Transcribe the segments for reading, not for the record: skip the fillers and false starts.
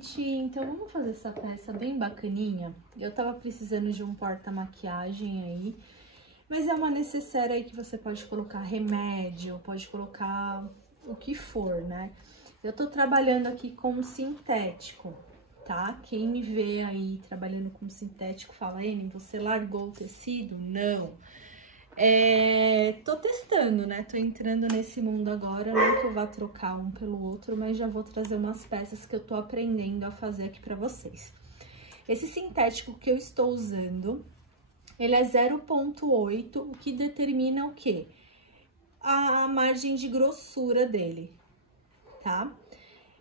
gente, então vamos fazer essa peça bem bacaninha. Eu tava precisando de um porta-maquiagem aí, mas é uma necessaire aí que você pode colocar remédio, pode colocar o que for, né? Eu tô trabalhando aqui com sintético, tá? Quem me vê aí trabalhando com sintético fala, Eni, você largou o tecido? Não. Tô testando, né? Tô entrando nesse mundo agora, não que eu vá trocar um pelo outro, mas já vou trazer umas peças que eu tô aprendendo a fazer aqui pra vocês. Esse sintético que eu estou usando, ele é 0,8, o que determina o quê? A margem de grossura dele, tá?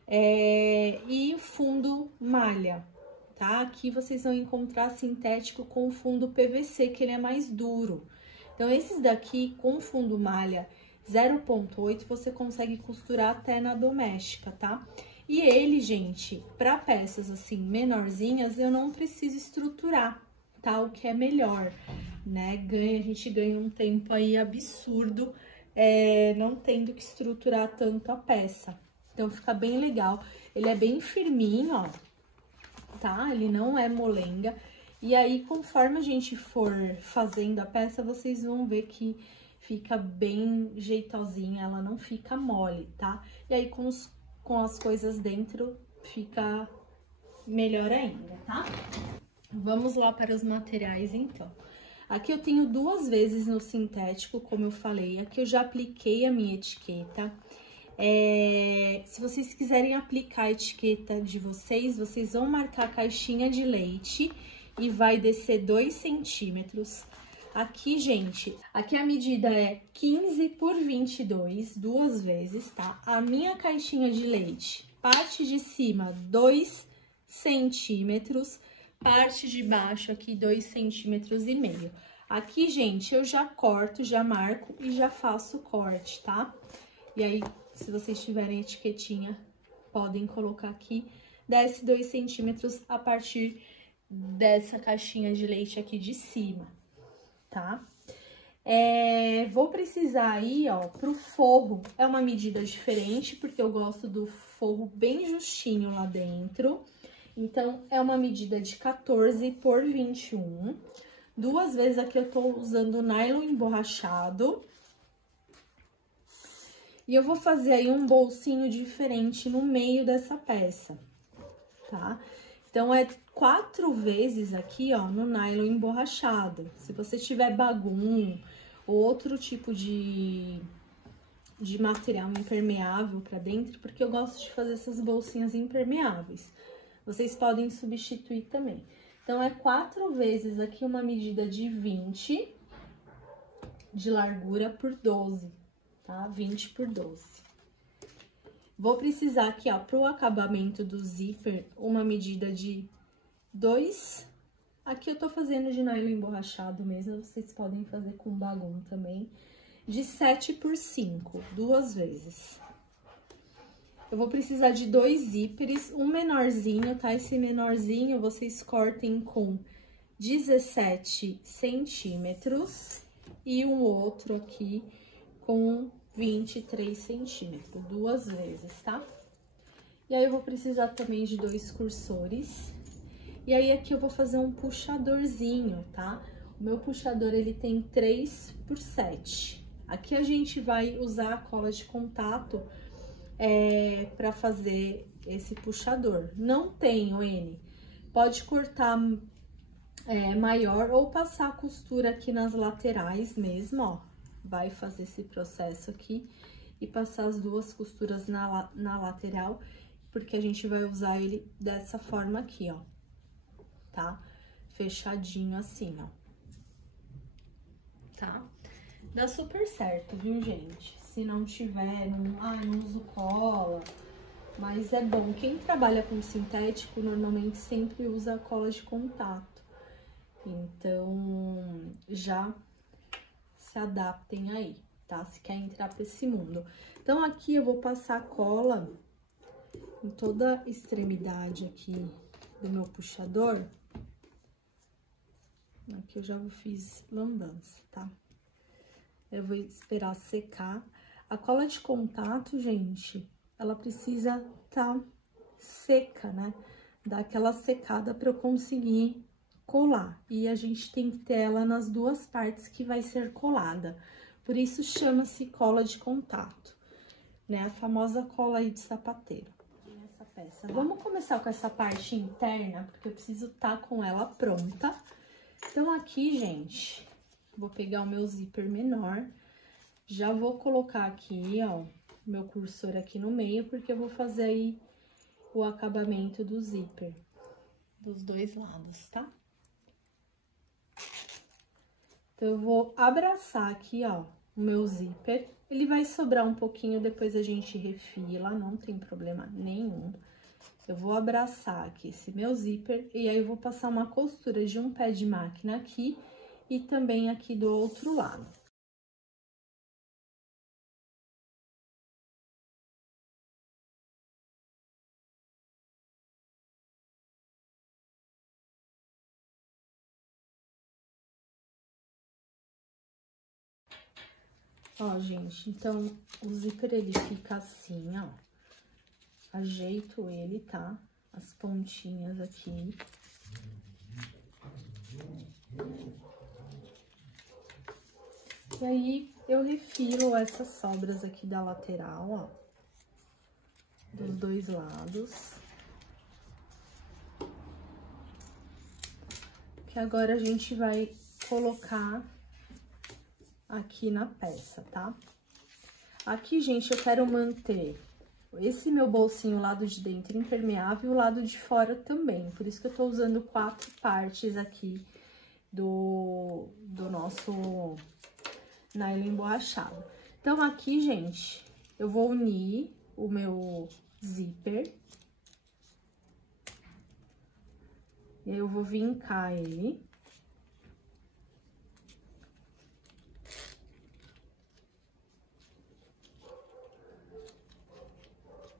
E fundo malha, tá? Aqui vocês vão encontrar sintético com fundo PVC, que ele é mais duro. Então, esses daqui com fundo malha 0,8, você consegue costurar até na doméstica, tá? E ele, gente, para peças assim menorzinhas, eu não preciso estruturar, tá? O que é melhor, né? A gente ganha um tempo aí absurdo, não tendo que estruturar tanto a peça. Então, fica bem legal. Ele é bem firminho, ó, tá? Ele não é molenga. E aí, conforme a gente for fazendo a peça, vocês vão ver que fica bem jeitosinha, ela não fica mole, tá? E aí, com as coisas dentro, fica melhor ainda, tá? Vamos lá para os materiais, então. Aqui eu tenho 2 vezes no sintético, como eu falei. Aqui eu já apliquei a minha etiqueta. Se vocês quiserem aplicar a etiqueta de vocês, vocês vão marcar a caixinha de leite e vai descer 2 centímetros. Aqui, gente, aqui a medida é 15 por 22, 2 vezes, tá? A minha caixinha de leite, parte de cima, 2 centímetros, parte de baixo aqui, 2,5 centímetros. Aqui, gente, eu já corto, já marco e já faço o corte, tá? E aí, se vocês tiverem etiquetinha, podem colocar aqui, desce 2 centímetros a partir dessa caixinha de leite aqui de cima, tá? Vou precisar aí, ó, pro forro, é uma medida diferente, porque eu gosto do forro bem justinho lá dentro. Então, é uma medida de 14 por 21. 2 vezes aqui eu tô usando nylon emborrachado. E eu vou fazer aí um bolsinho diferente no meio dessa peça, tá? Então, 4 vezes aqui, ó, no nylon emborrachado. Se você tiver bagum ou outro tipo de material impermeável pra dentro, porque eu gosto de fazer essas bolsinhas impermeáveis. Vocês podem substituir também. Então, 4 vezes aqui uma medida de 20 de largura por 12, tá? 20 por 12. Vou precisar aqui, ó, pro acabamento do zíper, uma medida de 2. Aqui eu tô fazendo de nylon emborrachado mesmo, vocês podem fazer com bagum também. De 7 por 5, 2 vezes. Eu vou precisar de 2 zíperes, um menorzinho, tá? Esse menorzinho vocês cortem com 17 centímetros e um outro aqui com 23 centímetros, 2 vezes, tá? E aí, eu vou precisar também de 2 cursores. E aí, aqui eu vou fazer um puxadorzinho, tá? O meu puxador, ele tem 3 por 7. Aqui a gente vai usar a cola de contato pra fazer esse puxador. Não tenho, N. Pode cortar maior ou passar a costura aqui nas laterais mesmo, ó. Vai fazer esse processo aqui e passar as 2 costuras na lateral, porque a gente vai usar ele dessa forma aqui, ó, tá? Fechadinho assim, ó, tá? Dá super certo, viu, gente? Se não tiver, não uso cola, mas é bom. Quem trabalha com sintético, normalmente sempre usa a cola de contato. Então, já se adaptem aí, tá? Se quer entrar pra esse mundo. Então, aqui eu vou passar cola em toda a extremidade aqui do meu puxador. Aqui eu já fiz lambança, tá? Eu vou esperar secar. A cola de contato, gente, ela precisa tá seca, né? Dá aquela secada para eu conseguir colar. E a gente tem que ter ela nas duas partes que vai ser colada. Por isso chama-se cola de contato, né? A famosa cola aí de sapateiro. Essa peça. Vamos começar com essa parte interna, porque eu preciso estar com ela pronta. Então, aqui, gente, vou pegar o meu zíper menor. Já vou colocar aqui, ó, meu cursor aqui no meio, porque eu vou fazer aí o acabamento do zíper dos dois lados, tá? Então, eu vou abraçar aqui, ó, o meu zíper. Ele vai sobrar um pouquinho, depois a gente refila, não tem problema nenhum. Eu vou abraçar aqui esse meu zíper e aí eu vou passar uma costura de um pé de máquina aqui e também aqui do outro lado. Ó, gente, então, o zíper, ele fica assim, ó. Ajeito ele, tá? As pontinhas aqui. E aí, eu refilo essas sobras aqui da lateral, ó. Dos dois lados. Que agora a gente vai colocar aqui na peça, tá? Aqui, gente, eu quero manter esse meu bolsinho, o lado de dentro impermeável e o lado de fora também. Por isso que eu tô usando 4 partes aqui do nosso nylon emborrachado. Então, aqui, gente, eu vou unir o meu zíper. E aí, eu vou vincar ele.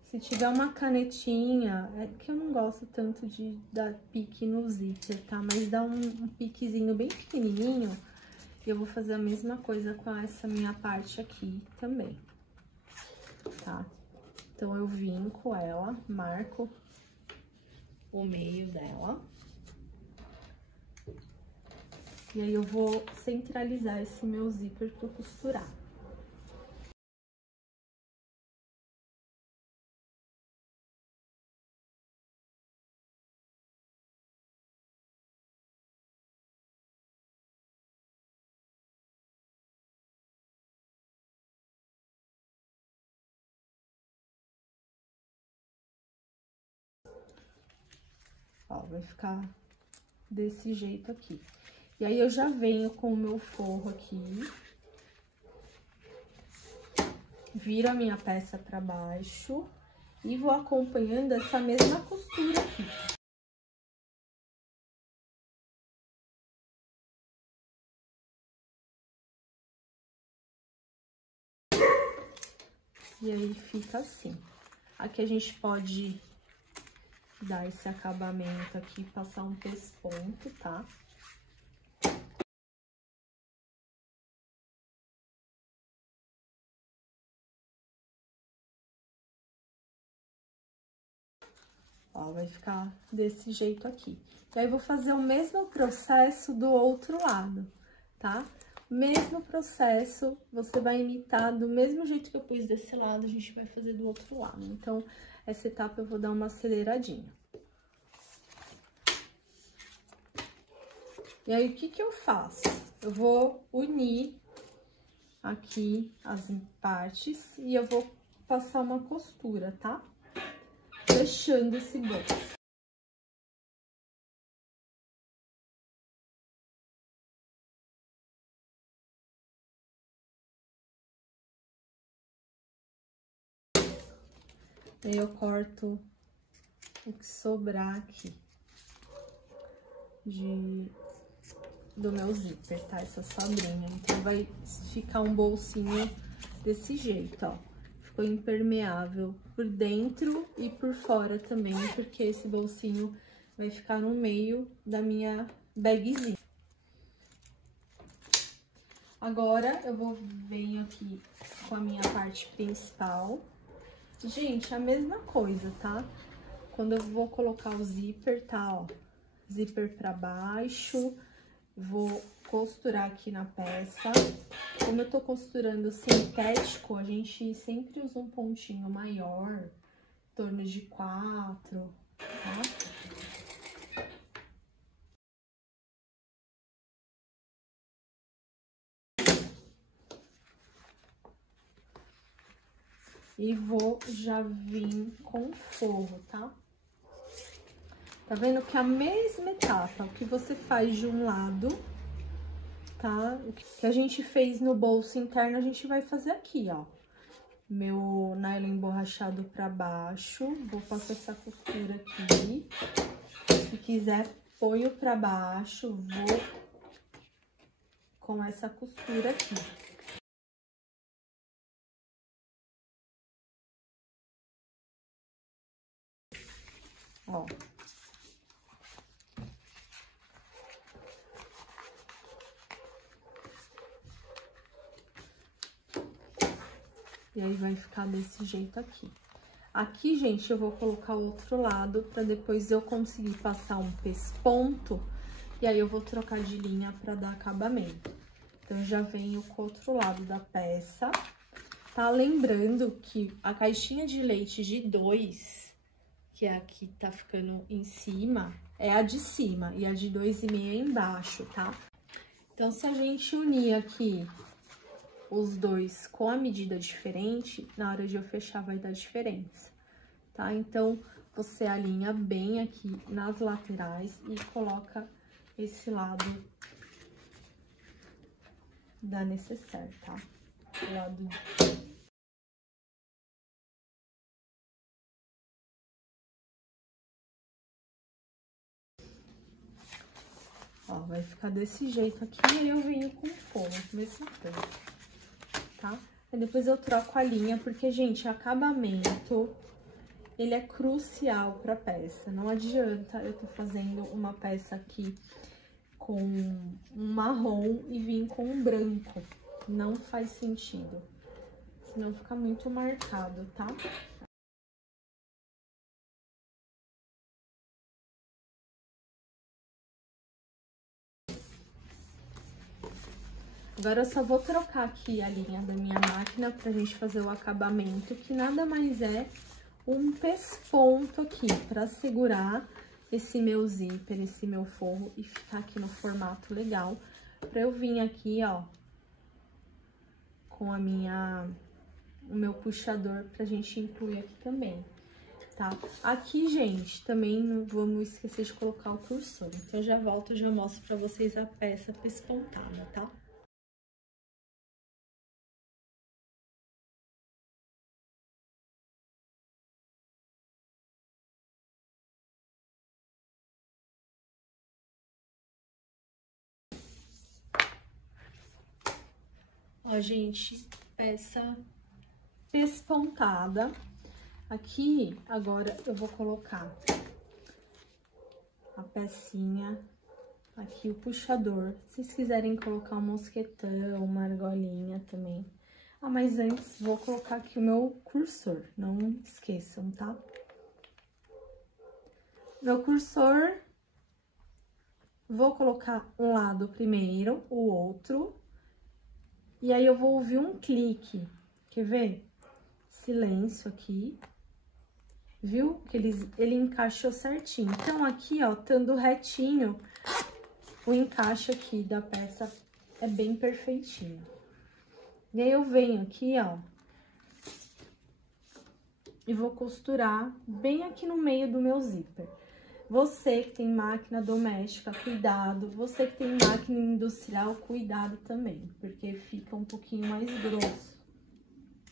Se tiver uma canetinha, é que eu não gosto tanto de dar pique no zíper, tá? Mas dá um piquezinho bem pequenininho. E eu vou fazer a mesma coisa com essa minha parte aqui também, tá? Então, eu vinco ela, marco o meio dela. E aí, eu vou centralizar esse meu zíper pra costurar. Ó, vai ficar desse jeito aqui. E aí, eu já venho com o meu forro aqui. Viro a minha peça pra baixo e vou acompanhando essa mesma costura aqui. E aí, fica assim. Aqui a gente pode dar esse acabamento aqui, passar um pesponto, tá? Ó, vai ficar desse jeito aqui. E aí, vou fazer o mesmo processo do outro lado, tá? Mesmo processo, você vai imitar do mesmo jeito que eu pus desse lado, a gente vai fazer do outro lado. Então, essa etapa eu vou dar uma aceleradinha. E aí, o que que eu faço? Eu vou unir aqui as partes e eu vou passar uma costura, tá? Fechando esse bolso. Aí, eu corto o que sobrar aqui do meu zíper, tá? Essa sobrinha. Então, vai ficar um bolsinho desse jeito, ó. Ficou impermeável por dentro e por fora também, porque esse bolsinho vai ficar no meio da minha bagzinha. Agora, eu venho aqui com a minha parte principal. Gente, a mesma coisa, tá? quando eu vou colocar o zíper, tá, ó, zíper pra baixo, vou costurar aqui na peça. Como eu tô costurando sintético, a gente sempre usa um pontinho maior, em torno de 4, tá? E vou já vir com forro, tá? Tá vendo que a mesma etapa, o que você faz de um lado, tá? O que a gente fez no bolso interno, a gente vai fazer aqui, ó. Meu nylon emborrachado pra baixo, vou passar essa costura aqui. Se quiser, ponho pra baixo, vou com essa costura aqui. Ó. E aí, vai ficar desse jeito aqui. Aqui, gente, eu vou colocar o outro lado pra depois eu conseguir passar um pesponto. E aí, eu vou trocar de linha pra dar acabamento. Então, eu já venho com o outro lado da peça. Tá? Lembrando que a caixinha de leite de 2, que é a que tá ficando em cima, é a de cima. E a de 2,5 é embaixo, tá? Então, se a gente unir aqui os dois com a medida diferente, na hora de eu fechar vai dar diferença, tá? Então, você alinha bem aqui nas laterais e coloca esse lado da necessaire, tá? O lado... Ó, vai ficar desse jeito aqui, e aí eu venho com forro, mesmo tanto. Tá? Aí depois eu troco a linha, porque, gente, acabamento, ele é crucial pra peça. Não adianta eu tô fazendo uma peça aqui com um marrom e vir com um branco. Não faz sentido. Senão fica muito marcado, tá? Agora eu só vou trocar aqui a linha da minha máquina pra gente fazer o acabamento, que nada mais é um pesponto aqui pra segurar esse meu zíper, esse meu forro e ficar aqui no formato legal. Pra eu vir aqui, ó, com o meu puxador pra gente incluir aqui também, tá? Aqui, gente, também não vamos esquecer de colocar o cursor. Então, eu já volto e já mostro pra vocês a peça pespontada, tá? Ó, gente, peça pespontada. Aqui, agora, eu vou colocar a pecinha, aqui o puxador. Se vocês quiserem colocar um mosquetão, uma argolinha também. Ah, mas antes, vou colocar aqui o meu cursor, não esqueçam, tá? Meu cursor, vou colocar um lado primeiro, o outro. E aí, eu vou ouvir um clique, quer ver? Silêncio aqui, viu? Que ele encaixou certinho. Então, aqui, ó, estando retinho, o encaixe aqui da peça é bem perfeitinho. E aí, eu venho aqui, ó, e vou costurar bem aqui no meio do meu zíper. Você que tem máquina doméstica, cuidado. Você que tem máquina industrial, cuidado também, porque fica um pouquinho mais grosso.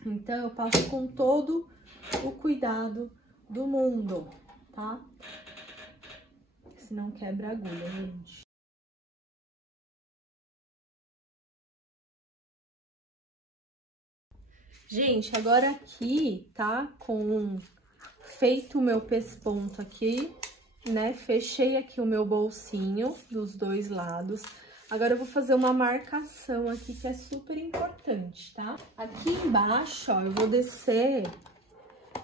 Então, eu passo com todo o cuidado do mundo, tá? Senão quebra a agulha, gente. Gente, agora aqui, tá? Com feito o meu pesponto aqui, né? Fechei aqui o meu bolsinho dos dois lados. Agora, eu vou fazer uma marcação aqui que é super importante, tá? Aqui embaixo, ó, eu vou descer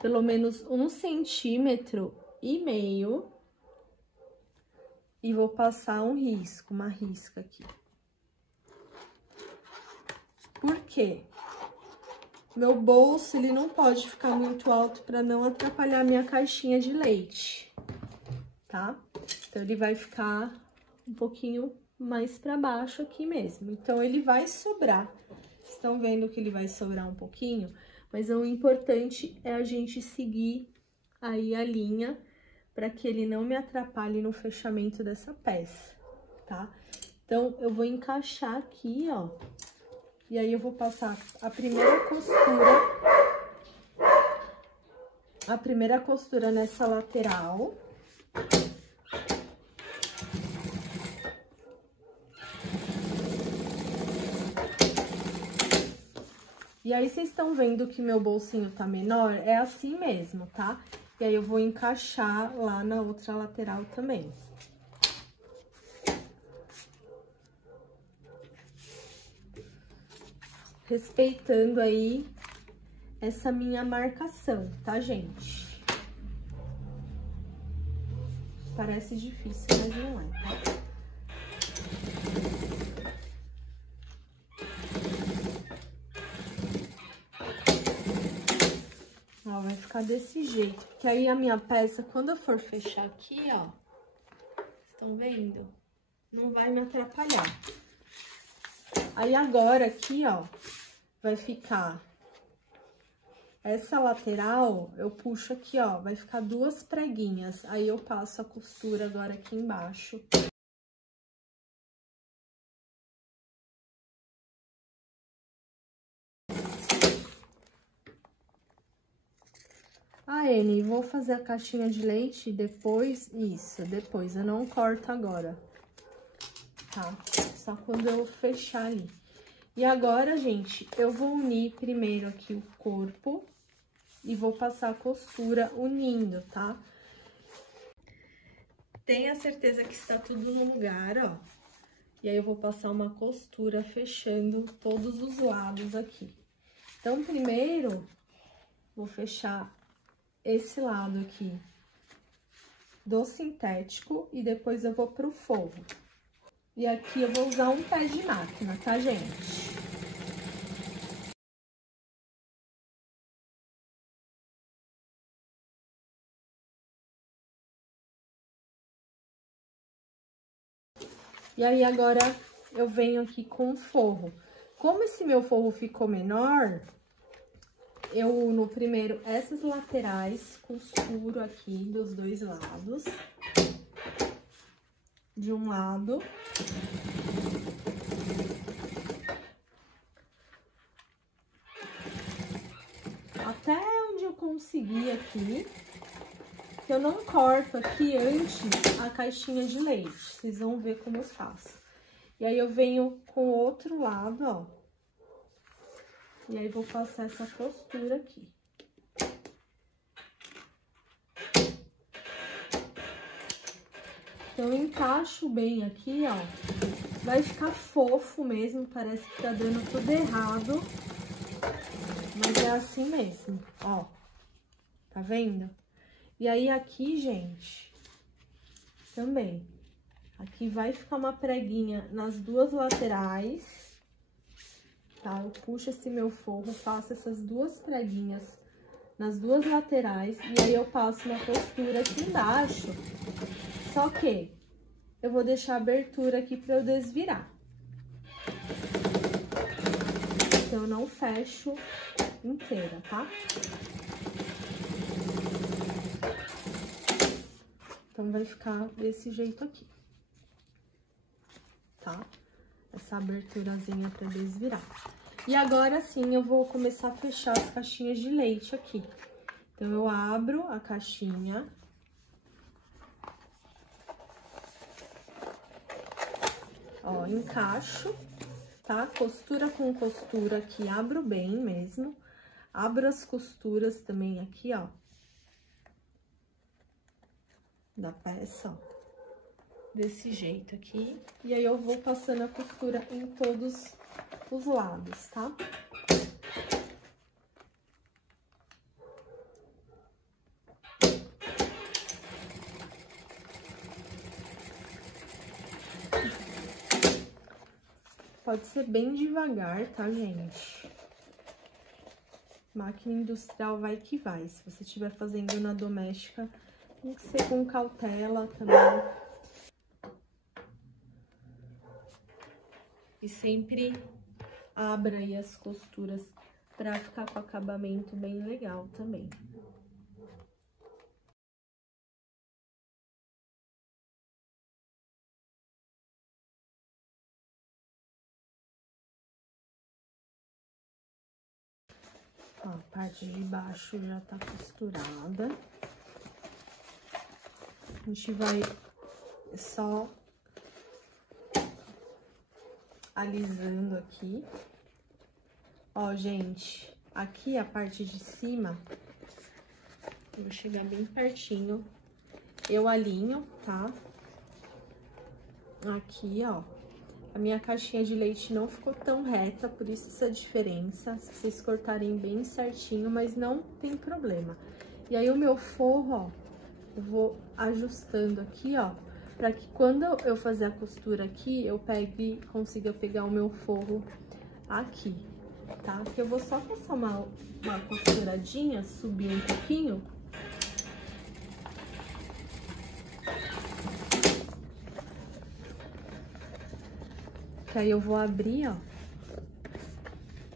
pelo menos 1 centímetro e meio. E vou passar um risco, uma risca aqui. Por quê? Meu bolso, ele não pode ficar muito alto para não atrapalhar a minha caixinha de leite, tá? Então, ele vai ficar um pouquinho mais para baixo aqui mesmo. Então, ele vai sobrar. Estão vendo que ele vai sobrar um pouquinho? Mas o importante é a gente seguir aí a linha para que ele não me atrapalhe no fechamento dessa peça, tá? Então, eu vou encaixar aqui, ó. E aí, eu vou passar a primeira costura nessa lateral. E aí, vocês estão vendo que meu bolsinho tá menor? É assim mesmo, tá? E aí, eu vou encaixar lá na outra lateral também. Respeitando aí essa minha marcação, tá, gente? Parece difícil, mas não é, tá? Ó, vai ficar desse jeito, porque aí a minha peça, quando eu for fechar aqui, ó, estão vendo? Não vai me atrapalhar. Aí, agora, aqui, ó, vai ficar essa lateral, eu puxo aqui, ó, vai ficar 2 preguinhas. Aí, eu passo a costura agora aqui embaixo. Ah, Ene, vou fazer a caixinha de leite depois? Isso, depois, eu não corto agora, tá? Só quando eu fechar ali. E agora, gente, eu vou unir primeiro aqui o corpo e vou passar a costura unindo, tá? Tenha certeza que está tudo no lugar, ó. E aí, eu vou passar uma costura fechando todos os lados aqui. Então, primeiro, vou fechar esse lado aqui do sintético e depois eu vou pro forro. E aqui eu vou usar um pé de máquina, tá, gente? E aí, agora, eu venho aqui com o forro. Como esse meu forro ficou menor, eu uno primeiro essas laterais, costuro aqui dos 2 lados. De um lado. Até onde eu conseguir aqui. Eu não corto aqui antes a caixinha de leite. Vocês vão ver como eu faço. E aí, eu venho com o outro lado, ó. E aí, vou passar essa costura aqui. Então, eu encaixo bem aqui, ó. Vai ficar fofo mesmo, parece que tá dando tudo errado. Mas é assim mesmo, ó. Tá vendo? E aí, aqui, gente, também. Aqui vai ficar uma preguinha nas 2 laterais, tá? Eu puxo esse meu forro, faço essas 2 preguinhas nas 2 laterais. E aí, eu passo uma costura aqui embaixo. Só que eu vou deixar a abertura aqui pra eu desvirar. Então, eu não fecho inteira, tá? Então, vai ficar desse jeito aqui, tá? Essa aberturazinha pra desvirar. E agora, sim, eu vou começar a fechar as caixinhas de leite aqui. Então, eu abro a caixinha. Ó, encaixo, tá? Costura com costura aqui, abro bem mesmo. Abro as costuras também aqui, ó. Da peça, ó. Desse jeito aqui. E aí, eu vou passando a costura em todos os lados, tá? pode ser bem devagar, tá, gente? Máquina industrial vai que vai. Se você estiver fazendo na doméstica, tem que ser com cautela também. E sempre abra aí as costuras pra ficar com acabamento bem legal também. Ó, a parte de baixo já tá costurada. A gente vai só alisando aqui. Ó, gente, aqui a parte de cima, eu vou chegar bem pertinho, eu alinho, tá? Aqui, ó, a minha caixinha de leite não ficou tão reta, por isso essa diferença, se vocês cortarem bem certinho, mas não tem problema. E aí, o meu forro, ó, eu vou ajustando aqui, ó, pra que quando eu fazer a costura aqui, eu consiga pegar o meu forro aqui, tá? Que eu vou só passar uma costuradinha, subir um pouquinho. Que aí eu vou abrir, ó.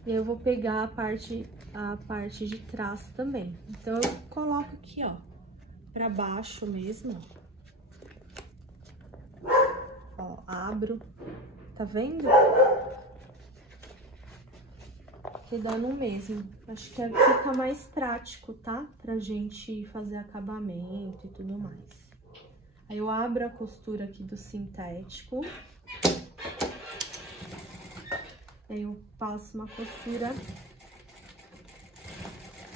E eu vou pegar a parte de trás também. Então, eu coloco aqui, ó, pra baixo mesmo, ó, abro, tá vendo? Que dá no mesmo. Acho que fica mais prático, tá? Pra gente fazer acabamento e tudo mais. Aí eu abro a costura aqui do sintético. Aí eu passo uma costura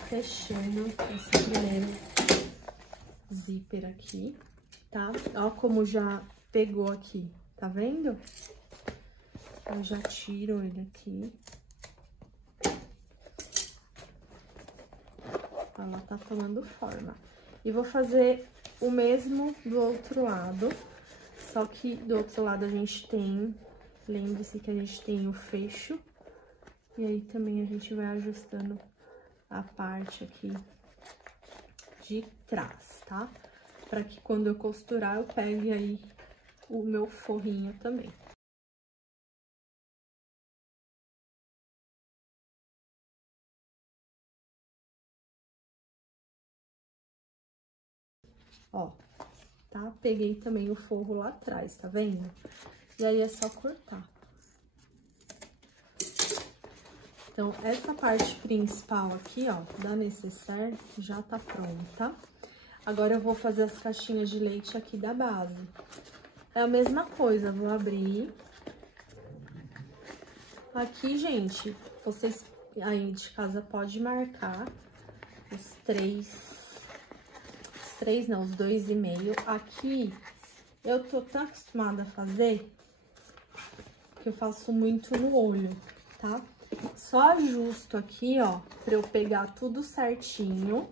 fechando esse primeiro zíper aqui, tá? Ó como já pegou aqui, tá vendo? Eu já tiro ele aqui. Ela tá tomando forma. E vou fazer o mesmo do outro lado, só que do outro lado a gente tem, lembre-se que a gente tem o fecho, e aí também a gente vai ajustando a parte aqui de trás, tá? Pra que quando eu costurar, eu pegue aí o meu forrinho também. Ó, tá? Peguei também o forro lá atrás, tá vendo? E aí é só cortar. Então, essa parte principal aqui, ó, da necessaire já tá pronta. Agora, eu vou fazer as caixinhas de leite aqui da base. É a mesma coisa, vou abrir. Aqui, gente, vocês aí de casa pode marcar os 2,5. Aqui, eu tô tão acostumada a fazer que eu faço muito no olho, tá? Só ajusto aqui, ó, pra eu pegar tudo certinho.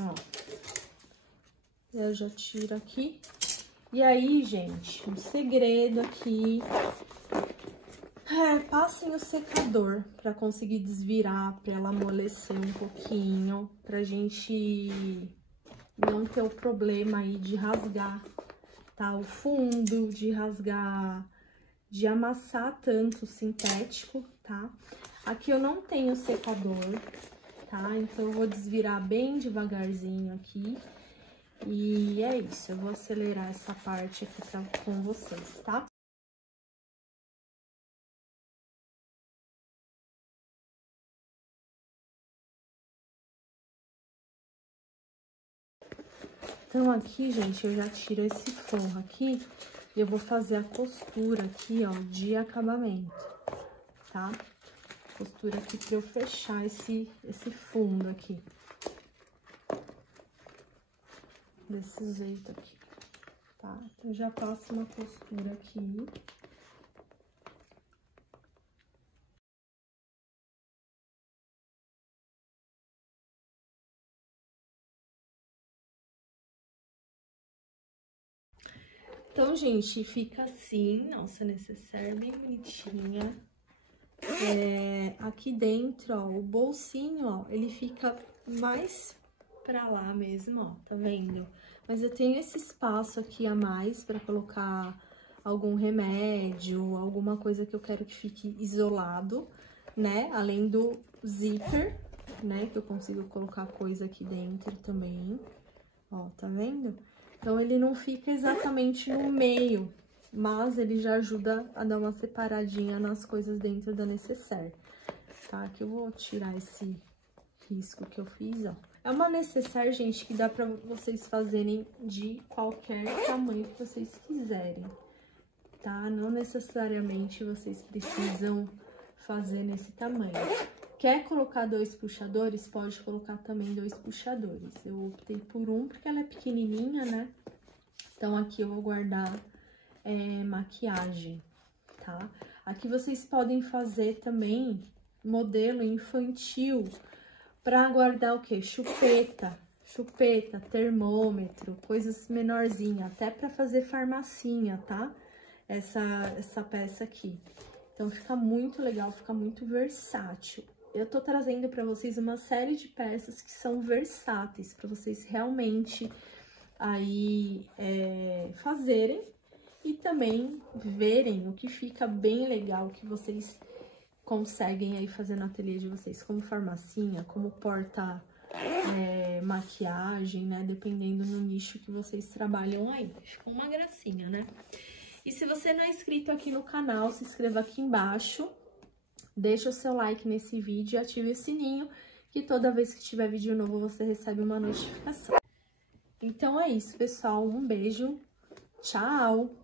Ó. Eu já tiro aqui. E aí, gente, um segredo aqui... passem o secador pra conseguir desvirar, pra ela amolecer um pouquinho, pra gente não ter o problema aí de rasgar, tá? O fundo, de rasgar, de amassar tanto o sintético, tá? Aqui eu não tenho secador, tá? Então, eu vou desvirar bem devagarzinho aqui. E é isso, eu vou acelerar essa parte aqui com vocês, tá? Então, aqui, gente, eu já tiro esse forro aqui e eu vou fazer a costura aqui, ó, de acabamento, tá? Costura aqui pra eu fechar esse fundo aqui. Desse jeito aqui, tá? Então, já passo uma costura aqui Então, gente, fica assim, nossa necessaire bem bonitinha. Aqui dentro, ó, o bolsinho, ó, ele fica mais pra lá mesmo, ó, tá vendo? Mas eu tenho esse espaço aqui a mais pra colocar algum remédio, alguma coisa que eu quero que fique isolado, né? Além do zíper, né? Que eu consigo colocar coisa aqui dentro também, ó, tá vendo? Então, ele não fica exatamente no meio, mas ele já ajuda a dar uma separadinha nas coisas dentro da necessaire, tá? Aqui eu vou tirar esse risco que eu fiz, ó. É uma necessaire, gente, que dá pra vocês fazerem de qualquer tamanho que vocês quiserem, tá? Não necessariamente vocês precisam fazer nesse tamanho. Quer colocar 2 puxadores? Pode colocar também 2 puxadores. Eu optei por um porque ela é pequenininha, né? Então, aqui eu vou guardar maquiagem, tá? Aqui vocês podem fazer também modelo infantil pra guardar o quê? Chupeta, termômetro, coisas menorzinhas, até pra fazer farmacinha, tá? Essa peça aqui. Então, fica muito legal, fica muito versátil. Eu tô trazendo pra vocês uma série de peças que são versáteis, pra vocês realmente aí fazerem e também verem o que fica bem legal, que vocês conseguem aí fazer no ateliê de vocês, como farmacinha, como porta maquiagem, né? Dependendo do nicho que vocês trabalham aí. Ficou uma gracinha, né? E se você não é inscrito aqui no canal, se inscreva aqui embaixo. Deixa o seu like nesse vídeo e ative o sininho, que toda vez que tiver vídeo novo você recebe uma notificação. Então é isso, pessoal. Um beijo. Tchau!